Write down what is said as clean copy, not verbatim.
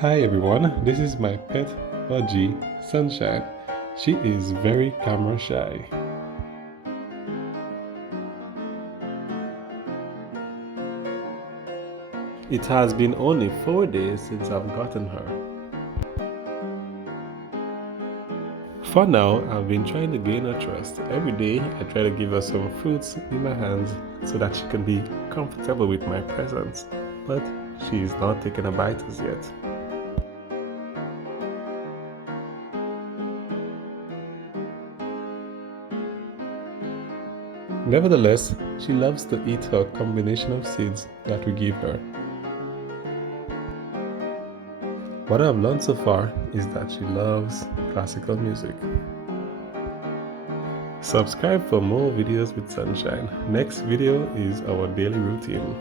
Hi everyone, this is my pet budgie, Sunshine. She is very camera shy. It has been only 4 days since I've gotten her. For now, I've been trying to gain her trust. Every day, I try to give her some fruits in my hands so that she can be comfortable with my presence. But she is not taking a bite as yet. Nevertheless, she loves to eat a combination of seeds that we give her. What I've learned so far is that she loves classical music. Subscribe for more videos with Sunshine. Next video is our daily routine.